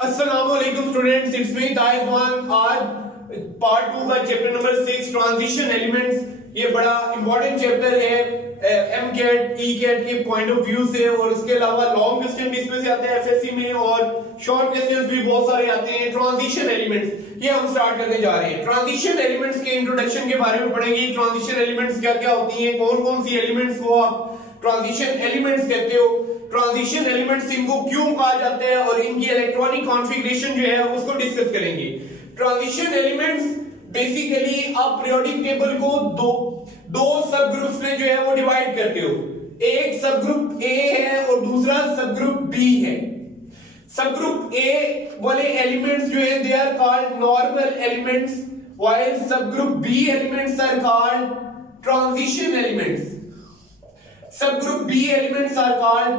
अस्सलामुअलैकुम students, it's me ताइफान। आज part 2 का चैप्टर नंबर 6 ट्रांजिशन एलिमेंट्स। ये बड़ा इंपॉर्टेंट चैप्टर है एमकेट ईकेट के पॉइंट ऑफ व्यू से, और इसके अलावा लॉन्ग क्वेश्चन भी इसमें से आते हैं एफएससी में, और शॉर्ट क्वेश्चंस भी बहुत सारे आते हैं। ट्रांजिशन एलिमेंट्स ये हम स्टार्ट करने जा रहे हैं। ट्रांजिशन एलिमेंट्स के इंट्रोडक्शन के बारे में पढ़ेंगे। ट्रांजिशन एलिमेंट्स क्या क्या होती हैं, कौन कौन सी एलिमेंट्स को आप ट्रांजिशन एलिमेंट्स कहते हो, ट्रांजिशन एलिमेंट्स इनको क्यों कहा जाता है, और इनकी इलेक्ट्रॉनिक कॉन्फ़िगरेशन जो है उसको डिस्कस करेंगे। ट्रांजिशन एलिमेंट्स बेसिकली आप पीरियोडिक टेबल को दो सब ग्रुप्स में जो है वो डिवाइड करते हो। एक सब ग्रुप ए है और दूसरा सब ग्रुप बी है। सब ग्रुप ए वाले एलिमेंट्स जो है they are called normal elements, while subgroup B elements are called transition elements. Subgroup B elements are called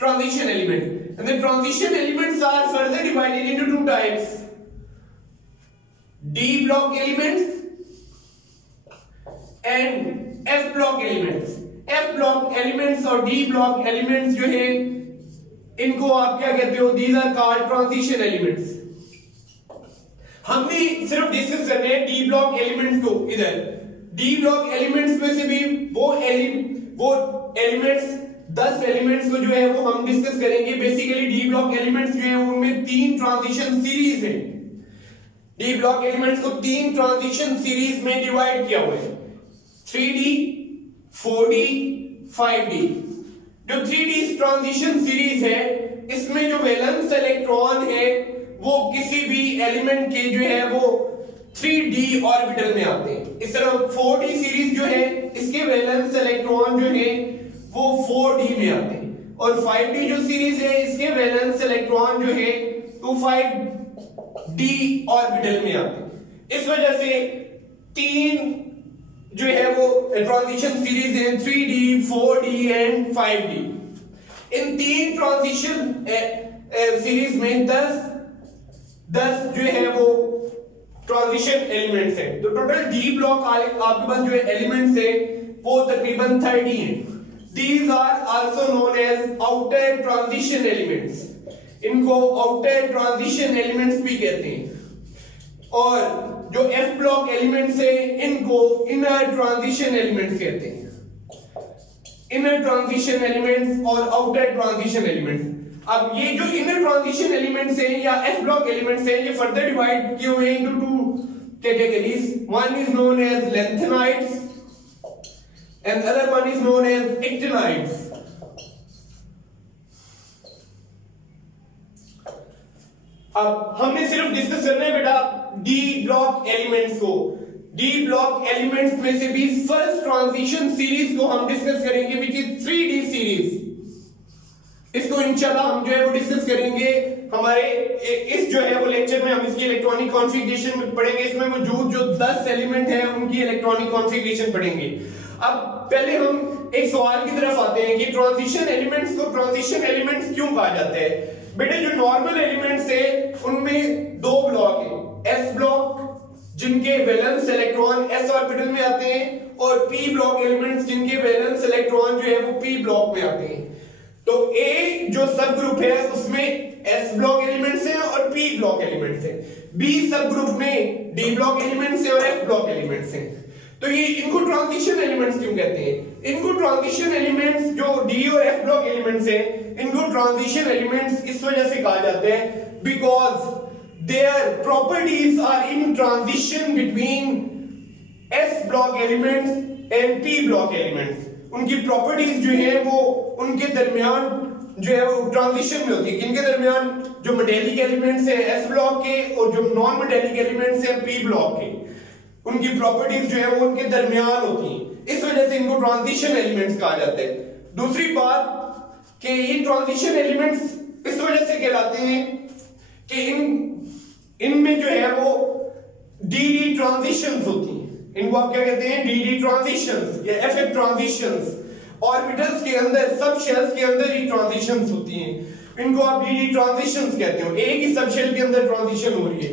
transition element, and the transition elements are further divided into two types: D block elements and F block elements. F block elements और D block elements जो है इनको आप क्या कहते हो? These are called transition elements. हमने सिर्फ डिस्कस करने हैं D block elements को। इधर D block elements में से भी वो एलिमेंट्स 10 एलिमेंट्स को जो है वो हम डिस्कस करेंगे। बेसिकली डी ब्लॉक एलिमेंट्स जो है उनमें 3 ट्रांजिशन सीरीज है। डी ब्लॉक एलिमेंट्स को 3 ट्रांजिशन सीरीज में डिवाइड किया हुआ है, 3D, 4D, 5D। जो 3D ट्रांजिशन सीरीज है इसमें जो वैलेंस इलेक्ट्रॉन है वो किसी भी एलिमेंट के जो है वो 3D ऑर्बिटल में आते हैं। इस तरह 4D सीरीज जो है इसके वैलेंस इलेक्ट्रॉन जो है वो 4D में आते हैं, और 5D जो सीरीज है इसके वैलेंस इलेक्ट्रॉन जो है तो 5D ऑर्बिटल में आते हैं। इस वजह से 3 जो है वो ट्रांजिशन सीरीज है, 3D, 4D and 5D। In 3 transition series में 10 जो है वो ट्रांजिशन एलिमेंट्स हैं। तो टोटल डी ब्लॉक आपके पास जो एलिमेंट्स है वो तकरीबन 30 हैं। These are also known as outer transition elements. इनको outer transition elements भी कहते हैं, और जो F block elements है इनको inner transition elements कहते हैं। inner transition elements और outer transition elements। अब ये जो inner transition elements हैं या F block elements हैं ये further divide किए हुए हैं into 2 categories. One is known as lanthanides and the other one is known as actinides. अब हमने सिर्फ डिस्कस करना है बेटा डी ब्लॉक एलिमेंट्स को। डी ब्लॉक एलिमेंट्स में से भी फर्स्ट ट्रांजिशन सीरीज को हम डिस्कस करेंगे, विच इज 3D सीरीज। इसको इंशाल्लाह हम जो है वो डिस्कस करेंगे हमारे इस जो है वो लेक्चर में। हम इसकी इलेक्ट्रॉनिक कॉन्फ़िगरेशन में पढ़ेंगे, इसमें मौजूद जो 10 एलिमेंट है उनकी इलेक्ट्रॉनिक कॉन्फ़िगरेशन पढ़ेंगे। अब पहले हम एक सवाल की तरफ आते हैं कि ट्रांजिशन एलिमेंट्स को ट्रांजिशन एलिमेंट्स क्यों कहा जाता है। बेटे जो नॉर्मल एलिमेंट्स है उनमें 2 ब्लॉक है, एस ब्लॉक जिनके वैलेंस इलेक्ट्रॉन एस ऑर्बिटल में आते हैं, और पी ब्लॉक एलिमेंट्स जिनके वैलेंस इलेक्ट्रॉन जो है वो पी ब्लॉक में आते हैं। तो ए जो सब ग्रुप है उसमें एस ब्लॉक एलिमेंट्स हैं और पी ब्लॉक एलिमेंट्स हैं। बी सब ग्रुप में डी ब्लॉक एलिमेंट्स हैं और एफ ब्लॉक एलिमेंट्स हैं। तो ये इनको ट्रांजिशन एलिमेंट्स क्यों कहते हैं? इनको ट्रांजिशन एलिमेंट्स जो डी और एफ ब्लॉक एलिमेंट्स हैं इनको ट्रांजिशन एलिमेंट्स इस वजह से कहा जाता है because their properties are in transition between S block elements and P block elements. उनकी प्रॉपर्टीज जो है वो उनके दरमियान जो है वो ट्रांजिशन में होती है। किनके दरमियान? जो मेटेलिक एलिमेंट्स हैं एस ब्लॉक के और जो नॉन मेटेलिक एलिमेंट्स हैं पी ब्लॉक के, उनकी प्रॉपर्टीज जो है वो उनके दरमियान होती हैं। इस वजह से इनको ट्रांजिशन एलिमेंट्स कहा जाता है। दूसरी बात कि ये ट्रांजिशन एलिमेंट्स इस वजह से कहलाते हैं कि इनमें जो है वो डी ट्रांजिशंस होती हैं। इनको आप क्या कहते हैं? डी ट्रांजिशंस या एफ ट्रांजिशंस। ऑर्बिटल्स के अंदर, सब शेल्स के अंदर ही ट्रांजिशंस होती हैं, इनको आप डी ट्रांजिशंस कहते हो। एक ही सब शेल के अंदर ट्रांजिशन हो रही है,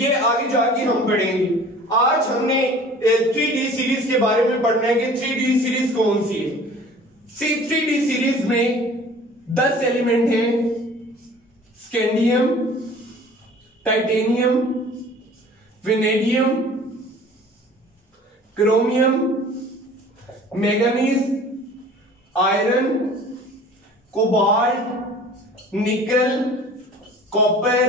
ये आगे जाके हम पढ़ेंगे। आज हमने 3D सीरीज के बारे में पढ़ना है कि 3D सीरीज कौन सी है। 3D सीरीज में 10 एलिमेंट हैं। Scandium, titanium, vanadium, chromium, manganese, iron, cobalt, निकल, कॉपर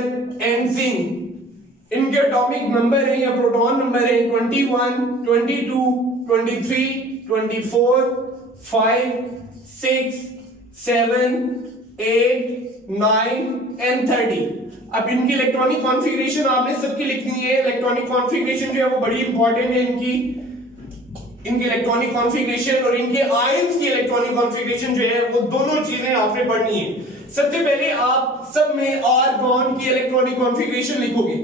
एंड जिंक। इनके एटॉमिक नंबर है या प्रोटॉन नंबर है 21, 22, 23, 24, 5, 6, 7, 8, 9 एंड 30। अब इनकी इलेक्ट्रॉनिक कॉन्फ़िगरेशन आपने सबकी लिखनी है। इलेक्ट्रॉनिक कॉन्फ़िगरेशन जो है वो बड़ी इंपॉर्टेंट है इनकी इलेक्ट्रॉनिक कॉन्फ़िगरेशन और इनके आयंस की इलेक्ट्रॉनिक कॉन्फ़िगरेशन जो है वो दोनों चीजें आपने पढ़नी है। सबसे पहले आप सब में आर्गॉन की इलेक्ट्रॉनिक कॉन्फ़िगरेशन लिखोगे।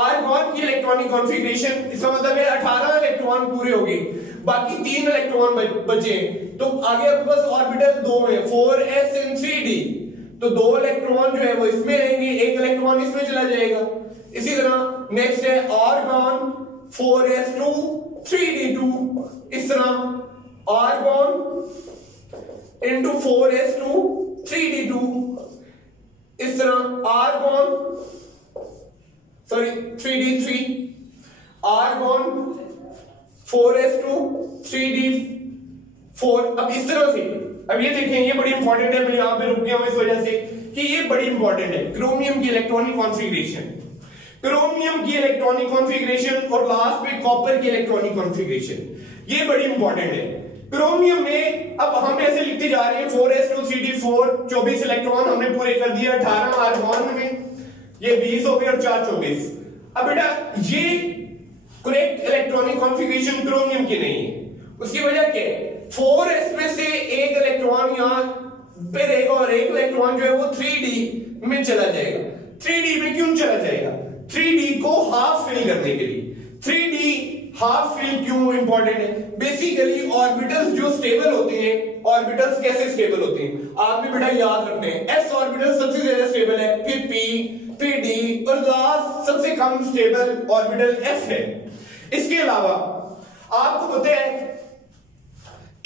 आर्गॉन की इलेक्ट्रॉनिक कॉन्फ़िगरेशन इसका मतलब है 18 इलेक्ट्रॉन पूरे हो गए, बाकी 3 इलेक्ट्रॉन बचे। तो आगे आपके पास ऑर्बिटल 2 है 4s and 3d, तो 2 इलेक्ट्रॉन जो है वो इसमें रहेंगे, 1 इलेक्ट्रॉन इसमें चला जाएगा। इसी तरह नेक्स्ट है आर्गॉन 4s2 3d2, इस तरह आर्गॉन into 4s2 3d2, इस तरह argon 3d3, argon 4s2 3d4। अब इस तरह से अब ये देखें, ये बड़ी इंपॉर्टेंट है, मैं यहां पे रुक गया हूं इस वजह से कि ये बड़ी इंपॉर्टेंट है। क्रोमियम की इलेक्ट्रॉनिक कॉन्फ़िगरेशन, क्रोमियम की इलेक्ट्रॉनिक कॉन्फ़िगरेशन और लास्ट में कॉपर की इलेक्ट्रॉनिक कॉन्फ़िगरेशन, ये बड़ी इंपॉर्टेंट है। क्रोमियम में अब हम ऐसे लिखते जा रहे हैं 4s2 3d4, 24 इलेक्ट्रॉन हमने पूरे कर दिया। 18 आर्गॉन में ये 20 हो गए और 4 24। अब बेटा ये करेक्ट इलेक्ट्रॉनिक कॉन्फ़िगरेशन क्रोमियम की नहीं है। उसकी वजह क्या है? 4s में से 1 इलेक्ट्रॉन यहां पे रहेगा और 1 इलेक्ट्रॉन जो है वो 3d में चला जाएगा। 3d में क्यों चला जाएगा? 3d को हाफ फिल करने के लिए। 3d हाफ फिल क्यों इंपॉर्टेंट है? बेसिकली ऑर्बिटल्स जो स्टेबल होते हैं, ऑर्बिटल्स कैसे स्टेबल होते हैं आप भी बेटा याद रखते हैं। s ऑर्बिटल सबसे ज्यादा स्टेबल है, फिर p, फिर d और लास्ट सबसे कम स्टेबल ऑर्बिटल f है। इसके अलावा आपको पता है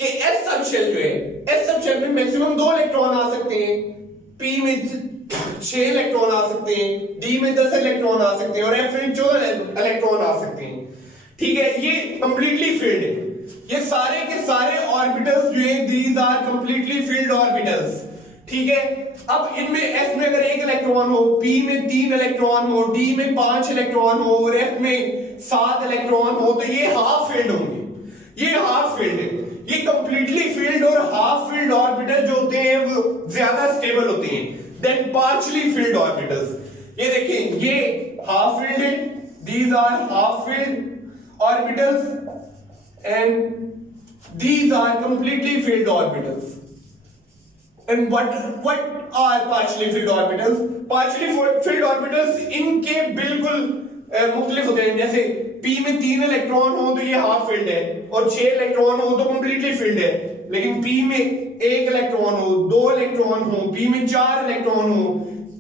कि s सब शेल जो है, s सब शेल में मैक्सिमम 2 इलेक्ट्रॉन आ सकते हैं, p में 6 इलेक्ट्रॉन आ सकते हैं, d में 10 इलेक्ट्रॉन आ सकते हैं और f में 14 इलेक्ट्रॉन आ सकते हैं। ठीक है, ये कंप्लीटली फिल्ड है। ये सारे के सारे ऑर्बिटल्स जो है these are completely filled orbitals. ठीक है, अब इनमें s में अगर 1 इलेक्ट्रॉन हो, p में 3 इलेक्ट्रॉन हो, d में 5 इलेक्ट्रॉन हो और f में 7 इलेक्ट्रॉन हो, तो ये हाफ फिल्ड होंगे। ये हाफ फिल्ड है। ये कंप्लीटली फिल्ड और हाफ फिल्ड ऑर्बिटल जो होते हैं वो ज्यादा स्टेबल होते हैं देन पार्शियली फिल्ड ऑर्बिटल्स। ये देखें, ये हाफ फिल्ड है, these are half filled orbitals and these are completely filled orbitals. And what are partially filled orbitals? Partially filled orbitals इनके बिल्कुल मुख्तलिफ होते हैं। जैसे p में 3 इलेक्ट्रॉन हो तो ये हाफ फिल्ड है और 6 इलेक्ट्रॉन हो तो कंप्लीटली फिल्ड है। लेकिन p में 1 इलेक्ट्रॉन हो, 2 इलेक्ट्रॉन हो, p में 4 इलेक्ट्रॉन हो,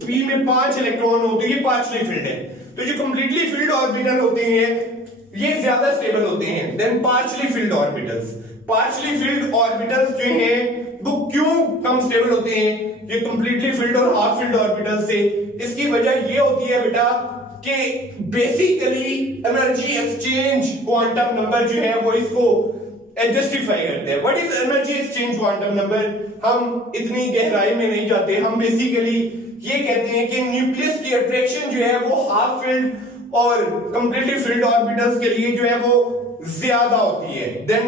p में 5 इलेक्ट्रॉन हो तो ये पार्शियली फिल्ड है। तो जो कंप्लीटली फिल्ड ऑर्बिटल होते हैं ये ज्यादा स्टेबल होते हैं than partially filled orbitals. Partially filled orbitals जो हैं वो क्यों कम स्टेबल होते हैं ये कंप्लीटली फिल्ड और हाफ फिल्ड ऑर्बिटल्स से? इसकी वजह ये होती है बेटा कि basically energy exchange quantum number जो है वो इसको जस्टिफाई करते हैं। What is energy exchange quantum number? हम इतनी गहराई में नहीं जाते, हम बेसिकली ये कहते हैं कि न्यूक्लियस की अट्रैक्शन जो है वो हाफ फिल्ड और कंप्लीटली फिल्ड ऑर्बिटल्स के लिए जो है वो ज्यादा होती है than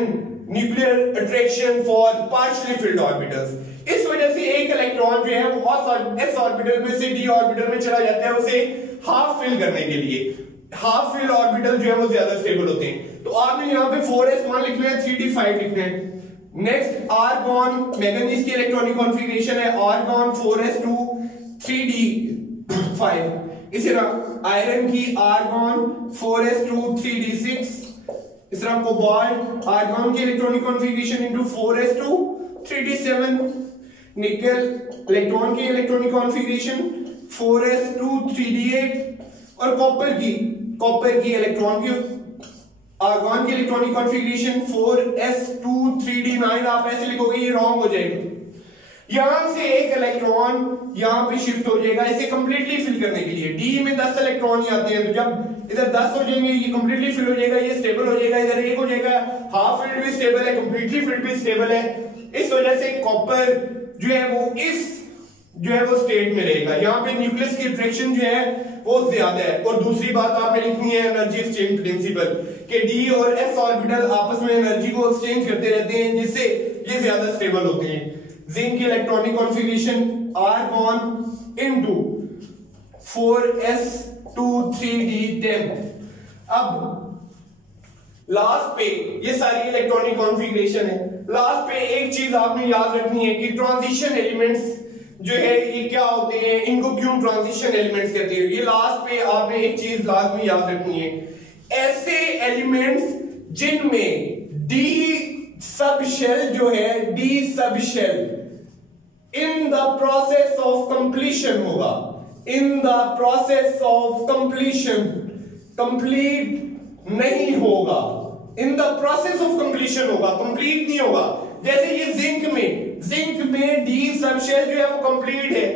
nuclear attraction for partially filled orbitals. इस वजह से एक इलेक्ट्रॉन जो है वो s ऑर्बिटल में से d ऑर्बिटल में चला जाता है उसे हाफ फिल करने के लिए। हाफ फिल्ड ऑर्बिटल जो है वो ज्यादा स्टेबल होते हैं। तो आपने यहाँ पे 4s1 लिखना है, 3d5 लिखना है। नेक्स्ट आर्गॉन मैंगनीज की इलेक्ट्रॉनिक कॉन्फ़िगरेशन है आर्गॉन 4s2 3d5। इसी तरह आयरन की आर्गॉन 4s2 3d6। इस तरह कोबाल्ट आर्गॉन की electronic configuration into 4s2 3d7। निकल इलेक्ट्रॉन की इलेक्ट्रॉनिक कॉन्फ़िगरेशन 4s2 3d8 और कॉपर की इलेक्ट्रॉन की आर्गॉन की इलेक्ट्रॉनिक कॉन्फ़िगरेशन 4s2 3d9। आप ऐसे लिखोगे ये रॉन्ग हो जाएगा। यहां से एक इलेक्ट्रॉन यहां पे शिफ्ट हो जाएगा इसे कंप्लीटली फिल करने के लिए। डी में 10 इलेक्ट्रॉन ही आते हैं, तो जब इधर 10 हो जाएंगे ये कंप्लीटली फिल हो जाएगा, ये स्टेबल हो जाएगा, इधर 1 हो जाएगा, हाफ फिल्ड भी स्टेबल है, कंप्लीटली फिल्ड भी स्टेबल है। इस वजह से कॉपर जो है वो इस जो है वो स्टेट में रहेगा। यहाँ पे न्यूक्लियस की अट्रैक्शन जो है वो ज्यादा है। और दूसरी बात आपने लिखनी है एनर्जी एक्सचेंज प्रिंसिपल कि डी और एस ऑर्बिटल आपस में एनर्जी को एक्सचेंज करते रहते हैं जिससे ये ज्यादा स्टेबल होते हैं। जिंक की electronic configuration argon into 4s23d10। अब लास्ट पे ये सारी इलेक्ट्रॉनिक कॉन्फ़िगरेशन है। लास्ट पे एक चीज आपने याद रखनी है कि ट्रांजिशन एलिमेंट्स जो है ये क्या होते हैं, इनको क्यों ट्रांजिशन एलिमेंट्स कहते हैं। ये लास्ट पे आपने एक चीज लाजमी याद रखनी है, ऐसे एलिमेंट्स जिनमें डी सब शेल जो है, d subshell in the process of completion होगा, in the process of completion, complete नहीं होगा, in the process of completion होगा, कंप्लीट नहीं होगा। जैसे ये जिंक में डी सब शेल जो है वो कंप्लीट है,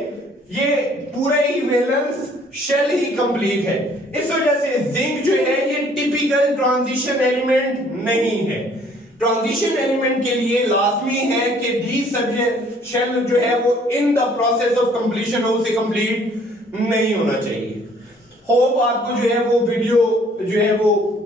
ये पूरे ही वैलेंस शेल ही कंप्लीट है। इस वजह से जिंक जो है ये टिपिकल ट्रांजिशन एलिमेंट नहीं है। ट्रांजिशन एलिमेंट के लिए लाजमी है कि डी सब शेल जो है वो इन द प्रोसेस ऑफ कंप्लीशन हो, उसे कंप्लीट नहीं होना चाहिए। होप आपको जो है वो वीडियो जो है वो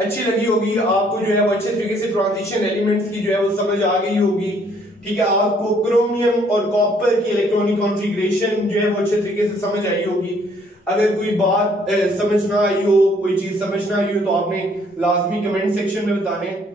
अच्छी लगी होगी, आपको जो है वो अच्छे तरीके से ट्रांजिशन एलिमेंट्स की जो है वो समझ आ गई होगी। ठीक है, आपको क्रोमियम और कॉपर की इलेक्ट्रॉनिक कॉन्फ़िगरेशन जो है वो अच्छे तरीके से समझ आई होगी। अगर कोई बात समझ ना आई हो, कोई चीज समझ ना आई हो तो आपने लाजमी कमेंट सेक्शन में बताने।